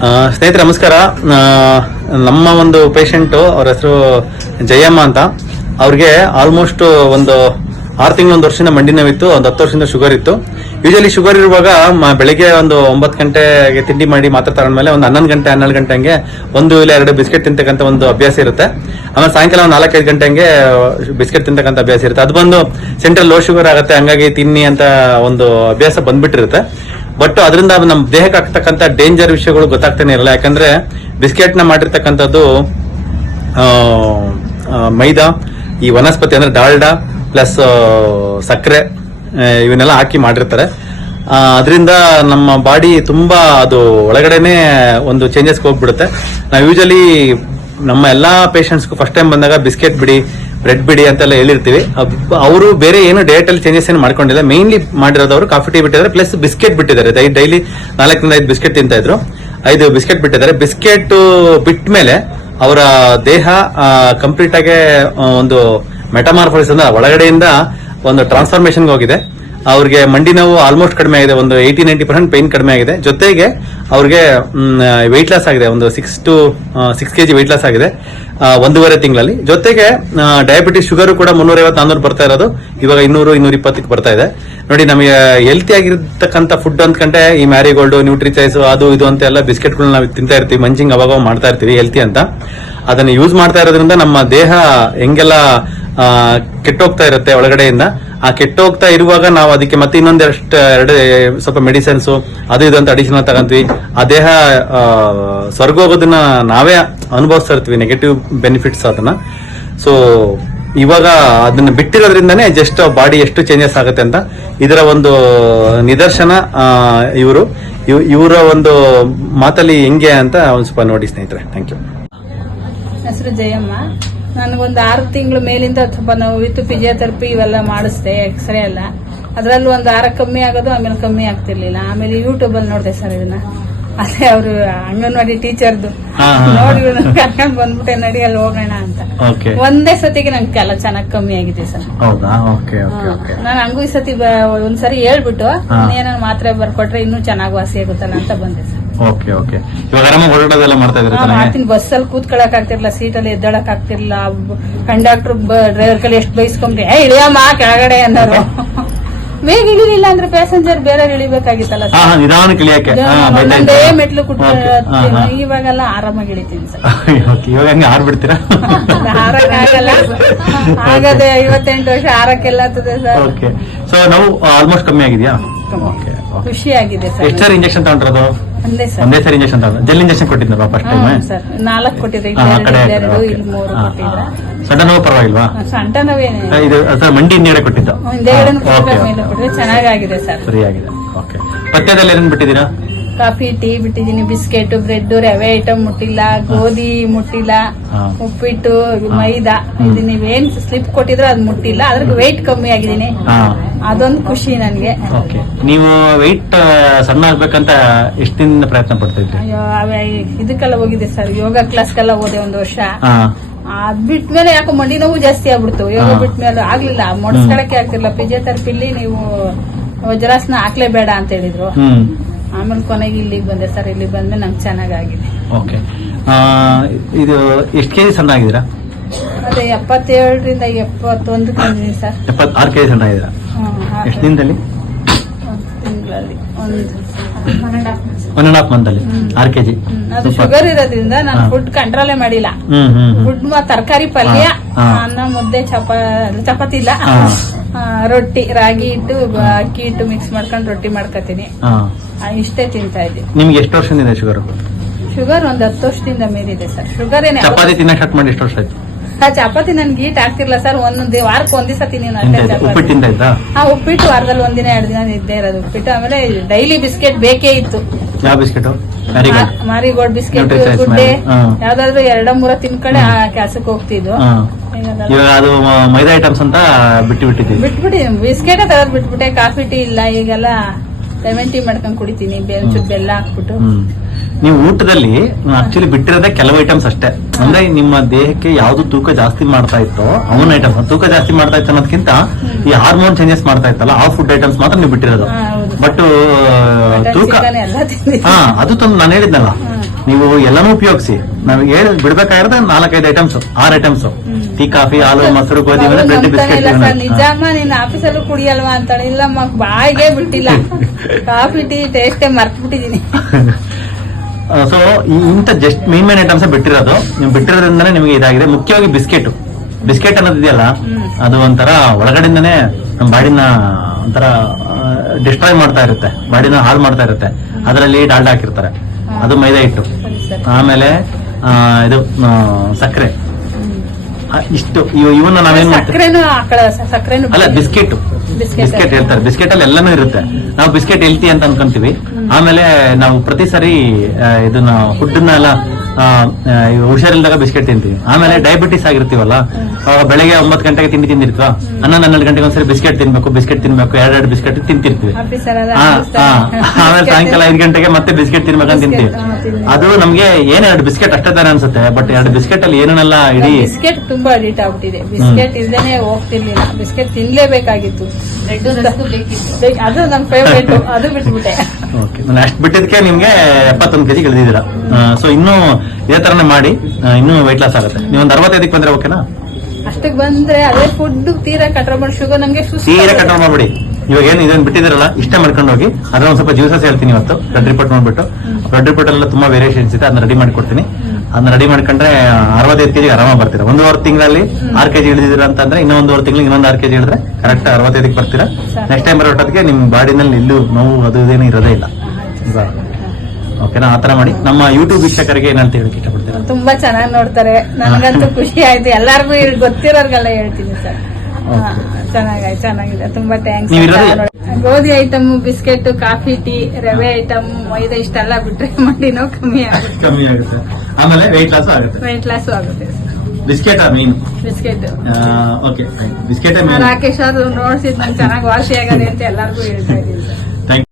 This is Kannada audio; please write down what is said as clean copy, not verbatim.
ಸ್ನೇಹಿತರೆ ನಮಸ್ಕಾರ. ನಮ್ಮ ಒಂದು ಪೇಷಂಟು ಅವ್ರ ಹೆಸರು ಜಯಮ್ಮ ಅಂತ. ಅವ್ರಿಗೆ ಆಲ್ಮೋಸ್ಟ್ ಒಂದು 6 ತಿಂಗಳು 1 ವರ್ಷದಿಂದ ಮಂಡಿ ನೋವಿತ್ತು, ಒಂದು 10 ವರ್ಷದಿಂದ ಶುಗರ್ ಇತ್ತು. ಯೂಶಲಿ ಶುಗರ್ ಇರುವಾಗ ಬೆಳಿಗ್ಗೆ ಒಂದು 9 ಗಂಟೆಗೆ ತಿಂಡಿ ಮಾಡಿ ಮಾತ್ರ ತಗೊಂಡ್ಮೇಲೆ ಒಂದು 11 ಗಂಟೆ 12 ಗಂಟೆ ಹಂಗೆ 1 ಇಲ್ಲ 2 ಬಿಸ್ಕೆಟ್ ತಿಂತಕ್ಕಂಥ ಒಂದು ಅಭ್ಯಾಸ ಇರುತ್ತೆ. ಆಮೇಲೆ ಸಾಯಂಕಾಲ ಒಂದು 4-5 ಗಂಟೆ ಹಂಗೆ ಬಿಸ್ಕೆಟ್ ತಿಂತಕ್ಕಂಥ ಅಭ್ಯಾಸ ಇರುತ್ತೆ. ಅದು ಬಂದು ಸೆಂಟ್ರಲ್ ಲೋ ಶುಗರ್ ಆಗುತ್ತೆ, ಹಂಗಾಗಿ ತಿನ್ನಿ ಅಂತ ಒಂದು ಅಭ್ಯಾಸ ಬಂದ್ಬಿಟ್ಟಿರುತ್ತೆ. ಬಟ್ ಅದರಿಂದ ನಮ್ಮ ದೇಹಕ್ಕೆ ಆಗ್ತಕ್ಕಂಥ ಡೇಂಜರ್ ವಿಷಯಗಳು ಗೊತ್ತಾಗ್ತಾನೆ ಇರಲ್ಲ. ಯಾಕಂದ್ರೆ ಬಿಸ್ಕೆಟ್ ನ ಮಾಡಿರ್ತಕ್ಕಂಥದ್ದು ಮೈದಾ, ಈ ವನಸ್ಪತಿ ಅಂದ್ರೆ ಡಾಲ್ಡಾ ಪ್ಲಸ್ ಸಕ್ಕರೆ ಇವನ್ನೆಲ್ಲ ಹಾಕಿ ಮಾಡಿರ್ತಾರೆ. ಅದರಿಂದ ನಮ್ಮ ಬಾಡಿ ತುಂಬಾ ಅದು ಒಳಗಡೆನೆ ಒಂದು ಚೇಂಜಸ್ ಹೋಗ್ಬಿಡುತ್ತೆ. ನಾವು ಯೂಶಲಿ ನಮ್ಮ ಎಲ್ಲಾ ಪೇಷಂಟ್ಸ್ಗೂ ಫಸ್ಟ್ ಟೈಮ್ ಬಂದಾಗ ಬಿಸ್ಕೆಟ್ ಬಿಡಿ, ಬ್ರೆಡ್ ಬಿಡಿ ಅಂತೆಲ್ಲ ಹೇಳಿರ್ತೀವಿ. ಅವರು ಬೇರೆ ಏನು ಡಯಟ್ ಅಲ್ಲಿ ಚೇಂಜಸ್ ಏನು ಮಾಡ್ಕೊಂಡಿಲ್ಲ. ಮೇನ್ಲಿ ಮಾಡಿರೋದವರು ಕಾಫಿ ಟೀ ಬಿಟ್ಟಿದ್ದಾರೆ, ಪ್ಲಸ್ ಬಿಸ್ಕೆಟ್ ಬಿಟ್ಟಿದ್ದಾರೆ. ಡೈಲಿ 4-5 ಬಿಸ್ಕೆಟ್ ತಿಂತಾ ಇದ್ರು, 5 ಬಿಸ್ಕೆಟ್ ಬಿಟ್ಟಿದ್ದಾರೆ. ಬಿಸ್ಕೆಟ್ ಬಿಟ್ಟ ಮೇಲೆ ಅವರ ದೇಹ ಕಂಪ್ಲೀಟ್ ಆಗಿ ಒಂದು ಮೆಟಮಾರ್ಫೋಸಿಸ್ ಅಂದ್ರೆ ಒಳಗಡೆಯಿಂದ ಒಂದು ಟ್ರಾನ್ಸ್ಫಾರ್ಮೇಶನ್ ಹೋಗಿದೆ. ಅವ್ರಿಗೆ ಮಂಡಿ ನೋವು ಆಲ್ಮೋಸ್ಟ್ ಕಡಿಮೆ ಆಗಿದೆ, ಒಂದು 80-90% ಪೇನ್ ಕಡಿಮೆ ಆಗಿದೆ. ಜೊತೆಗೆ ಅವ್ರಿಗೆ ವೆಯ್ಟ್ ಲಾಸ್ ಆಗಿದೆ, ಒಂದು 6 kg ವೆಯ್ಟ್ ಲಾಸ್ ಆಗಿದೆ 1.5 ತಿಂಗಳಲ್ಲಿ. ಜೊತೆಗೆ ಡಯಾಬಿಟಿಸ್ ಶುಗರ್ ಕೂಡ 350-400 ಬರ್ತಾ ಇರೋದು ಇವಾಗ 200-220 ಬರ್ತಾ ಇದೆ. ನೋಡಿ, ನಮಗೆ ಹೆಲ್ತಿ ಆಗಿರ್ತಕ್ಕಂಥ ಫುಡ್ ಅಂದ್ಕೊಂಡೆ ಈ ಮ್ಯಾರಿಗೋಲ್ಡ್, ನ್ಯೂಟ್ರಿಚೈಸ್, ಅದು ಇದು ಅಂತ ಎಲ್ಲ ಬಿಸ್ಕೆಟ್ಗಳನ್ನ ನಾವು ತಿಂತಾ ಇರ್ತೀವಿ, ಮಂಚಿಂಗ್ ಅವಾಗ ಮಾಡ್ತಾ ಇರ್ತೀವಿ ಹೆಲ್ತಿ ಅಂತ. ಅದನ್ನ ಯೂಸ್ ಮಾಡ್ತಾ ಇರೋದ್ರಿಂದ ನಮ್ಮ ದೇಹ ಹೆಂಗೆಲ್ಲ ಕೆಟ್ಟೋಗ್ತಾ ಇರುತ್ತೆ ಒಳಗಡೆಯಿಂದ. ಆ ಕೆಟ್ಟೋಗ್ತಾ ಇರುವಾಗ ನಾವು ಅದಕ್ಕೆ ಮತ್ತೆ ಎರಡು ಸ್ವಲ್ಪ ಮೆಡಿಸಿನ್ಸ್ ಅದು ಇದು ಅಂತ ಅಡಿಷನಲ್ ತಗೊಂತೀವಿ. ಆ ದೇಹ ಸ್ವರ್ಗೋಗೋದನ್ನ ನಾವೇ ಅನುಭವಿಸ್ತಾ ಇರ್ತೀವಿ, ನೆಗೆಟಿವ್ ಬೆನಿಫಿಟ್ಸ್ ಅದನ್ನ. ಸೊ ಇವಾಗ ಅದನ್ನ ಬಿಟ್ಟಿರೋದ್ರಿಂದಾನೇ ಜಸ್ಟ್ ಬಾಡಿ ಎಷ್ಟು ಚೇಂಜಸ್ ಆಗುತ್ತೆ ಅಂತ ಇದರ ಒಂದು ನಿದರ್ಶನ ಇವರ ಒಂದು ಮಾತಲ್ಲಿ ಹೆಂಗೆ ಅಂತ ಒಂದ್ ಸ್ವಲ್ಪ ನೋಡಿ ಸ್ನೇಹಿತರೆ. Thank you. ಹೆಸರು ಜಯಮ್ಮ. ನನಗೊಂದು 6 ತಿಂಗಳು ಮೇಲಿಂದ ಸ್ವಲ್ಪ ನೋವಿತ್ತು, ಫಿಸಿಯೋಥೆರಪಿ ಇವೆಲ್ಲ ಮಾಡಿಸ್ದೆ, ಎಕ್ಸ್ರೇ ಎಲ್ಲ. ಅದ್ರಲ್ಲೂ ಒಂದು 6 ಕಮ್ಮಿ ಆಗೋದು, ಆಮೇಲೆ ಕಮ್ಮಿ ಆಗ್ತಿರ್ಲಿಲ್ಲ. ಆಮೇಲೆ ಯೂಟ್ಯೂಬ್ ಅಲ್ಲಿ ನೋಡಿದೆ ಸರ್ ಇದನ್ನ. ಅದೇ ಅವರು ಅಂಗನವಾಡಿ ಟೀಚರ್ದು ನೋಡಿ ಕರ್ಕೊಂಡ್ ಬಂದ್ಬಿಟ್ಟೆ, ನಡಿ ಅಲ್ಲಿ ಹೋಗೋಣ ಅಂತ. ಒಂದೇ ಸತಿಗೆ ನಂಗೆ ಎಲ್ಲ ಚೆನ್ನಾಗಿ ಕಮ್ಮಿ ಆಗಿದೆ ಸರ್. ನಾನು ಹಂಗೂ ಈ ಸತಿ ಒಂದ್ಸರಿ ಹೇಳ್ಬಿಟ್ಟು ಏನಾದ್ರು ಮಾತ್ರೆ ಬರ್ಕೊಟ್ರೆ ಇನ್ನೂ ಚೆನ್ನಾಗಿ ವಾಸಿ ಆಗುತ್ತಲ್ಲ ಅಂತ ಬಂದೆ ಸರ್. ಮಾಡ್ತೀನಿ. ಬಸ್ಸಲ್ಲಿ ಕೂತ್ಕೊಳಕ್ ಆಗ್ತಿರ್ಲಿಲ್ಲ, ಸೀಟಲ್ಲಿ ಎದ್ದಳಕ್ ಆಗ್ತಿರ್ಲಿಲ್ಲ. ಕಂಡಕ್ಟರ್ ಡ್ರೈವರ್ ಕಲ್ಲಿ ಎಷ್ಟು ಬೈಸ್ಕೊಂಡ್ರಿ, ಇಳಿಯಮ್ಮ ಕೆಳಗಡೆ ಅನ್ನೋರು. ಬೇಗ ಇಳಿಲಿಲ್ಲ ಅಂದ್ರೆ ಪ್ಯಾಸೆಂಜರ್ ಬೇರೆ ಇಳಿಬೇಕಾಗಿತ್ತಲ್ಲ ಸರ್. ಒಂದೊಂದೇ ಮೆಟ್ಲು ಕುಟ್ಕೊಂಡು ಇವಾಗೆಲ್ಲ ಆರಾಮಾಗಿ ಇಳಿತೀನಿ ಸರ್. ಆರ್ಬಿಡ್ತೀರಾ? ಆಗಲ್ಲ, ಆಗದೆ 58 ವರ್ಷ ಆರಕ್ಕೆಲ್ಲ ಸರ್. ನಾವು ಆಲ್ಮೋಸ್ಟ್ ಕಮ್ಮಿ ಆಗಿದ್ಯಾ? ಖುಷಿ ಆಗಿದೆ ಸರ್. ಎಷ್ಟು ಸಾರಿ ಇಂಜೆಕ್ಷನ್ ತಗೊಂಡ್ರದು? ಒಂದೇ ಸರಿ ಇಂಜೆಕ್ಷನ್ ತಗೊಂಡ್ರೆ. ಜೆಲ್ ಇಂಜೆಕ್ಷನ್ ಕೊಟ್ಟಿದ್ರಲ್ಲ ಫಸ್ಟ್ ಟೈಮ್? 4 ಕೊಟ್ಟಿದ್ರೆ, 2 ಇಲ್ಲಿ 3 ಕೊಟ್ಟಿದ್ರ. ಸಣ್ಣ ನೋವು ಪರವಾಗಿಲ್ವಾ? ಸಣ್ಣ ನೋವೇನೆ. ಇದು ಮಂಡಿ ಹಿಂದೆಗಡೆ ಕೊಟ್ಟಿದ್ದು? ಮೇಲೆ ಕೊಟ್ಟಿದ್ರೆ ಚೆನ್ನಾಗಿದೆ ಸರ್. ಸರಿಯಾಗಿದೆ. ಓಕೆ. ಪಥ್ಯದಲ್ಲಿ ಏನೇನು ಬಿಟ್ಟಿದ್ದೀರಾ? ಕಾಫಿ ಟೀ ಬಿಟ್ಟಿದ್ದೀನಿ, ಬಿಸ್ಕೆಟ್, ಬ್ರೆಡ್, ರವೆ ಐಟಮ್ ಮುಟ್ಟಿಲ್ಲ, ಗೋಧಿ ಮುಟ್ಟಿಲ್ಲ, ಉಪ್ಪಿಟ್ಟು, ಮೈದಾ ಇದು ನೀವೇನ್ ಸ್ಲಿಪ್ ಕೊಟ್ಟಿದ್ರೆ ಅದು ಮುಟ್ಟಿಲ್ಲ. ಅದ್ರಿಗೆ ವೆಯ್ಟ್ ಕಮ್ಮಿ ಆಗಿದ್ದೀನಿ, ಅದೊಂದು ಖುಷಿ ನನ್ಗೆ. ನೀವು ವೆಯ್ಟ್ ಸಣ್ಣ ಆಗ್ಬೇಕಂತ ಎಷ್ಟು ದಿನ ಪ್ರಯತ್ನ ಪಡ್ತಾ ಇದ್ರಿ? ಇದಕ್ಕೆಲ್ಲ ಹೋಗಿದೆ ಸರ್, ಯೋಗ ಕ್ಲಾಸ್ಗೆಲ್ಲ ಹೋದೆ 1 ವರ್ಷ. ಅದ್ ಬಿಟ್ಮೇಲೆ ಯಾಕೋ ಮಂಡಿ ನೋವು ಜಾಸ್ತಿ ಆಗ್ಬಿಡ್ತು. ಯೋಗ ಬಿಟ್ಮೇಲೆ ಆಗ್ಲಿಲ್ಲ, ಮೊಡ್ಸ್ಕೊಳಕ್ಕೆ ಆಗ್ತಿರ್ಲಿಲ್ಲ. ಫಿಸಿಯೋಥೆರಪಿಲಿ ನೀವು ವಜ್ರಾಸನ ಹಾಕ್ಲೇಬೇಡ ಅಂತ ಹೇಳಿದ್ರು. ಆಮೇಲೆ ಕೊನೆಗೆ ಇಲ್ಲಿಗೆ ಬಂದೆ ಸರ್. ಇಲ್ಲಿಗೆ ಬಂದ್ಮೇಲೆ ನಂಗೆ ಚೆನ್ನಾಗಿದೆ. ಓಕೆ. ಇದು ಎಷ್ಟು ಕೆಜಿ ಸಣ್ಣ ಆಗಿದ್ದೀರಾ? ಅದೇ 77ರಿಂದ 71 ಬಂದಿದ್ದೀನಿ ಸರ್. 76 ಕೆಜಿ ಸಣ್ಣ ಆಗಿದ್ದೀರಾ? ಎಷ್ಟು ದಿನದಲ್ಲಿ? ತಿಂಗಳಲ್ಲಿ 1.5 ಮಂತ್ ಅಲ್ಲಿ 6 ಕೆಜಿ. ಅದು ಶುಗರ್ ಇರೋದ್ರಿಂದ ನಾನು ಫುಡ್ ಕಂಟ್ರೋಲೇ ಮಾಡಿಲ್ಲ. ಫುಡ್ ತರಕಾರಿ, ಪಲ್ಯ, ಅನ್ನ, ಮುದ್ದೆ, ಚಪಾತಿ ಇಲ್ಲ, ರೊಟ್ಟಿ, ರಾಗಿ ಹಿಟ್ಟು, ಅಕ್ಕಿ ಹಿಟ್ಟು ಮಿಕ್ಸ್ ಮಾಡ್ಕೊಂಡು ರೊಟ್ಟಿ ಮಾಡ್ಕೊತೀನಿ. ಇಷ್ಟೇ ತಿಂತಾ ಇದ್ದೀನಿ. ನಿಮ್ಗೆ ಎಷ್ಟು ವರ್ಷದಿಂದ ಶುಗರ್? ಶುಗರ್ ಒಂದು 10 ವರ್ಷದಿಂದ ಮೇಲಿದೆ ಸರ್. ಶುಗರ್ ಏನೇ. ಚಪಾತಿ ತಿನ್ನಕ್ ಸ್ಟಾರ್ಟ್ ಮಾಡಿ ಎಷ್ಟು ವರ್ಷ ಆಯ್ತು? ಚಪಾತಿ ನನ್ಗೆ ಈಟ್ ಆಗ್ತಿರ್ಲಿಲ್ಲ ಸರ್. ವಾರಕ್ಕೆ 1 ದಿವಸ ತಿನ್ನಿ. ಉಪ್ಪಿಟ್ಟು ವಾರದಲ್ಲಿ 1 ದಿನ 2 ದಿನ ಇದ್ದೇ ಇರೋದು ಉಪ್ಪಿಟ್ಟು. ಆಮೇಲೆ ಡೈಲಿ ಬಿಸ್ಕೆಟ್ ಬೇಕೇ ಇತ್ತು. ಯಾವ ಬಿಸ್ಕೆಟ್? ಮಾರಿಗೋಲ್ಡ್ ಬಿಸ್ಕೆಟ್, ಗುಡ್ಡೆ, ಯಾವ್ದಾದ್ರು 2-3 ತಿನ್ಕಡೆ ಆ ಕೆಲಸಕ್ಕೆ ಹೋಗ್ತಿದ್ವು. ಅದು ಮೈದಾ ಐಟಮ್ಸ್ ಅಂತ ಬಿಟ್ಬಿಟ್ಟಿದ್ವಿ. ಬಿಸ್ಕೆಟ್ ತರದ್ ಬಿಟ್ಬಿಟ್ಟೆ. ಕಾಫಿ ಟೀ ಇಲ್ಲ, ಈಗೆಲ್ಲ ಲೆಮನ್ ಟೀ ಮಾಡ್ಕೊಂಡ್ ಕುಡಿತೀನಿ, ಬೆಲ್ಲ ಹಾಕ್ಬಿಟ್ಟು. ನೀವು ಊಟದಲ್ಲಿ ಆಕ್ಚುಲಿ ಬಿಟ್ಟಿರೋದೇ ಕೆಲವು ಐಟಮ್ಸ್ ಅಷ್ಟೇ. ಅಂದ್ರೆ ನಿಮ್ಮ ದೇಹಕ್ಕೆ ಯಾವ್ದು ತೂಕ ಜಾಸ್ತಿ ಮಾಡ್ತಾ ಇತ್ತೋ ಅವನ ಐಟಮ್ಸ್. ತೂಕ ಜಾಸ್ತಿ ಮಾಡ್ತಾ ಇತ್ತು ಅನ್ನೋದಕ್ಕಿಂತ ಈ ಹಾರ್ಮೋನ್ ಚೇಂಜಸ್ ಮಾಡ್ತಾ ಇತ್ತಲ್ಲ ಆ ಫುಡ್ ಐಟಮ್ಸ್ ಮಾತ್ರ ನೀವು ಬಿಟ್ಟಿರೋದು. ಬಟ್ ತೂಕ ಅದು ತಂದು ನಾನು ಹೇಳಿದ್ನಲ್ಲ, ನೀವು ಎಲ್ಲಾನು ಉಪಯೋಗಿಸಿ. ನಾವು ಹೇಳಿ ಬಿಡ್ಬೇಕಾಗಿರೋದು 4-5 ಐಟಮ್ಸ್, 6 ಐಟಮ್ಸ್: ಟೀ, ಕಾಫಿ, ಹಾಲು, ಮೊಸರು, ಗೋಧಿ, ಬ್ರೆಡ್, ಬಿಸ್ಕೆಟ್. ನಿಜಮ್ಮ ನೀನ್ ಆಫೀಸಲ್ಲೂ ಕುಡಿಯಲ್ವಾ ಅಂತಾಳೆ. ಇಲ್ಲಮ್ಮ, ಬಾಯಿಗೆ ಬಿಟ್ಟಿಲ್ಲ. ಕಾಫಿ ಟೀ ಟೇಸ್ಟೇ ಮರ್ತ್ಬಿಟ್ಟಿದೀನಿ. ಸೊ ಇಂಥ ಜಸ್ಟ್ ಮೇನ್ ಐಟಮ್ಸ್ ಬಿಟ್ಟಿರೋದು. ನೀವು ಬಿಟ್ಟಿರೋದ್ರಿಂದನೇ ನಿಮಗೆ ಇದಾಗಿದೆ. ಮುಖ್ಯವಾಗಿ ಬಿಸ್ಕೆಟ್ ಅನ್ನೋದಿದೆಯಲ್ಲ, ಅದು ಒಂಥರ ಒಳಗಡೆಯಿಂದನೇ ನಮ್ಮ ಬಾಡಿನ ಒಂಥರ ಡಿಸ್ಟ್ರಾಯ್ ಮಾಡ್ತಾ ಇರುತ್ತೆ, ಬಾಡಿನ ಹಾಳು ಮಾಡ್ತಾ ಇರುತ್ತೆ. ಅದರಲ್ಲಿ ಡಾಲ್ಡಾ ಹಾಕಿರ್ತಾರೆ, ಅದು ಮೈದಾ ಹಿಟ್ಟು, ಆಮೇಲೆ ಇದು ಸಕ್ಕರೆ, ಇಷ್ಟು ಇವನ್ನ ನಾವೇನ್ ಮಾಡ್ತೀವಿ. ಸಕ್ಕರೆನು ಅಲ್ಲ, ಬಿಸ್ಕೆಟ್ ಹೇಳ್ತಾರೆ. ಬಿಸ್ಕೆಟ್ ಅಲ್ಲಿ ಎಲ್ಲಾನು ಇರುತ್ತೆ. ನಾವು ಬಿಸ್ಕೆಟ್ ಹೆಲ್ತಿ ಅಂತ ಅನ್ಕೊಂತೀವಿ. ಆಮೇಲೆ ನಾವು ಪ್ರತಿ ಸರಿ ಇದನ್ನ ಫುಡ್ನ ಎಲ್ಲ ಹುಷಾರಿಲ್ದಾಗ ಬಿಸ್ಕೆಟ್ ತಿಂತೀವಿ. ಆಮೇಲೆ ಡಯಾಬಿಟಿಸ್ ಆಗಿರ್ತೀವಲ್ಲ, ಬೆಳಗ್ಗೆ 9 ಗಂಟೆಗೆ ತಿಂಡಿ ತಿಂದಿರ್ತೀವ, 11-12 ಗಂಟೆಗೆ ಒಂದ್ಸರಿ ಬಿಸ್ಕೆಟ್ ತಿನ್ಬೇಕು, 2 ಬಿಸ್ಕೆಟ್ ತಿಂತಿರ್ತೀವಿ. ಆಮೇಲೆ ಸಾಯಂಕಾಲ 5 ಗಂಟೆಗೆ ಮತ್ತೆ ಬಿಸ್ಕೆಟ್ ತಿನ್ಬೇಕಂತ ತಿಂತೀವಿ. ಅದು ನಮ್ಗೆ 2 ಬಿಸ್ಕೆಟ್ ಅಷ್ಟೇ ತರ ಅನ್ಸುತ್ತೆ, ಬಟ್ 2 ಬಿಸ್ಕೆಟ್ ಅಲ್ಲಿ ಏನೇನೆಲ್ಲ ಇಡೀ ಬಿಸ್ಕೆಟ್ ತುಂಬಾ ಅಡಿಟ್ ಆಗ್ಬಿಟ್ಟಿದೆ. ಬಿಸ್ಕೆಟ್ ಇಲ್ದೇನೆ ಹೋಗ್ತಿರ್ಲಿಲ್ಲ. ಬಿಸ್ಕೆಟ್ ತಿನ್ಲೇಬೇಕಾಗಿತ್ತು. ಅದು ನಮ್ ಫೇವ್ರೇಟ್. ಅದು ಬಿಟ್ಬಿಟ್ಟೆ. ಓಕೆ, ನಾನು ಅಷ್ಟು ಬಿಟ್ಟಿದ್ದಕ್ಕೆ ನಿಮ್ಗೆ 71 kg ಇಳಿದಿದ್ದೀರಾ. ಸೊ ಇನ್ನೂ ಇದೇ ತರನೇ ಮಾಡಿ, ಇನ್ನೂ ವೆಯ್ಟ್ ಲಾಸ್ ಆಗುತ್ತೆ. ನೀವೊಂದು 65ಕ್ಕೆ ಬಂದ್ರೆ ಓಕೆನಾ? ಅಷ್ಟಕ್ಕೆ ಬಂದ್ರೆ ಅದೇ ಫುಡ್ ತೀರಾ ಕಂಟ್ರೋಲ್ ಮಾಡಿ, ಶುಗರ್ ನಂಗೆ ತೀರಾ ಕಂಟ್ರೋಲ್ ಮಾಡ್ಬಿಡಿ. ಇವಾಗ ಏನು ಇದನ್ನ ಬಿಟ್ಟಿದಿರಲ್ಲ, ಇಷ್ಟೇ ಮಾಡ್ಕೊಂಡು ಹೋಗಿ. ಅದ್ರ ಒಂದ್ ಸ್ವಲ್ಪ ಜ್ಯೂಸಸ್ ಹೇಳ್ತೀನಿ ಇವತ್ತು. ಬ್ಲಡ್ ರಿಪೋರ್ಟ್ ನೋಡ್ಬಿಟ್ಟು, ಬ್ಲಡ್ ರಿಪೋರ್ಟ್ ಎಲ್ಲ ತುಂಬಾ ವೇರಿಯೇಷನ್ಸ್ ಇದೆ, ಅದನ್ನ ರೆಡಿ ಮಾಡಿ ಕೊಡ್ತೀನಿ. ಅದನ್ನ ರೆಡಿ ಮಾಡ್ಕೊಂಡ್ರೆ 65 kg ಆರಾಮ ಬರ್ತೀರಾ. 1.5 ತಿಂಗಳಲ್ಲಿ 6 kg ಇಳಿದಿದ್ದೀರಾ ಅಂತಂದ್ರೆ ಇನ್ನೂ 1.5 ತಿಂಗಳಿಗೆ ಇನ್ನೊಂದು 6 kg ಇಳಿದ್ರೆ ಕರೆಕ್ಟ್ 65ಕ್ಕೆ ಬರ್ತೀರಾ. ನೆಕ್ಸ್ಟ್ ಟೈಮ್ ಬರೋಟಕ್ಕೆ ನಿಮ್ ಬಾಡಿನಲ್ಲಿ ಎಲ್ಲೂ ನೋವು ಅದು ಇದೇನು ಇರೋದೇ ಇಲ್ಲ. ಓಕೆನಾ? ಆತರ ಮಾಡಿ. ನಮ್ಮ ಯೂಟ್ಯೂಬ್ ವೀಕ್ಷಕರಿಗೆ ಏನಂತ ಹೇಳಕ್ ಇಷ್ಟಪಡ್ತೀರಾ? ತುಂಬಾ ಚೆನ್ನಾಗಿ ನೋಡ್ತಾರೆ. ನನಗಂತೂ ಖುಷಿ ಆಯ್ತು. ಎಲ್ಲಾರ್ಗು ಗೊತ್ತಿರೋರ್ಗೆಲ್ಲ ಹೇಳ್ತೀನಿ ಸರ್. ಚೆನ್ನಾಗಿದೆ. ತುಂಬಾ ಥ್ಯಾಂಕ್ಸ್. ಗೋಧಿ ಐಟಮ್, ಬಿಸ್ಕೆಟ್, ಕಾಫಿ, ಟೀ, ರವೆ ಐಟಮ್, ಮೈದಾ ಇಷ್ಟೆಲ್ಲ ಬಿಟ್ರೆ ಮಾಡಿನೋ ಕಮ್ಮಿ ಆಗುತ್ತೆ. ಆಮೇಲೆ ವೆಯ್ಟ್ ಲಾಸ್ ಆಗುತ್ತೆ. ಬಿಸ್ಕೆಟ್ ಮೀನ್ ಬಿಸ್ಕೆಟ್. ಓಕೆ, ಬಿಸ್ಕೆಟ್ ರಾಕೇಶ್ ಅವರು ನೋಡ್ಸಿದ್ ನಂಗೆ ಚೆನ್ನಾಗಿ ವಾಸಿ ಆಗದೆ ಅಂತ ಎಲ್ಲಾರ್ಗು ಹೇಳ್ತಾ ಇದ್ದೀನಿ ಸರ್.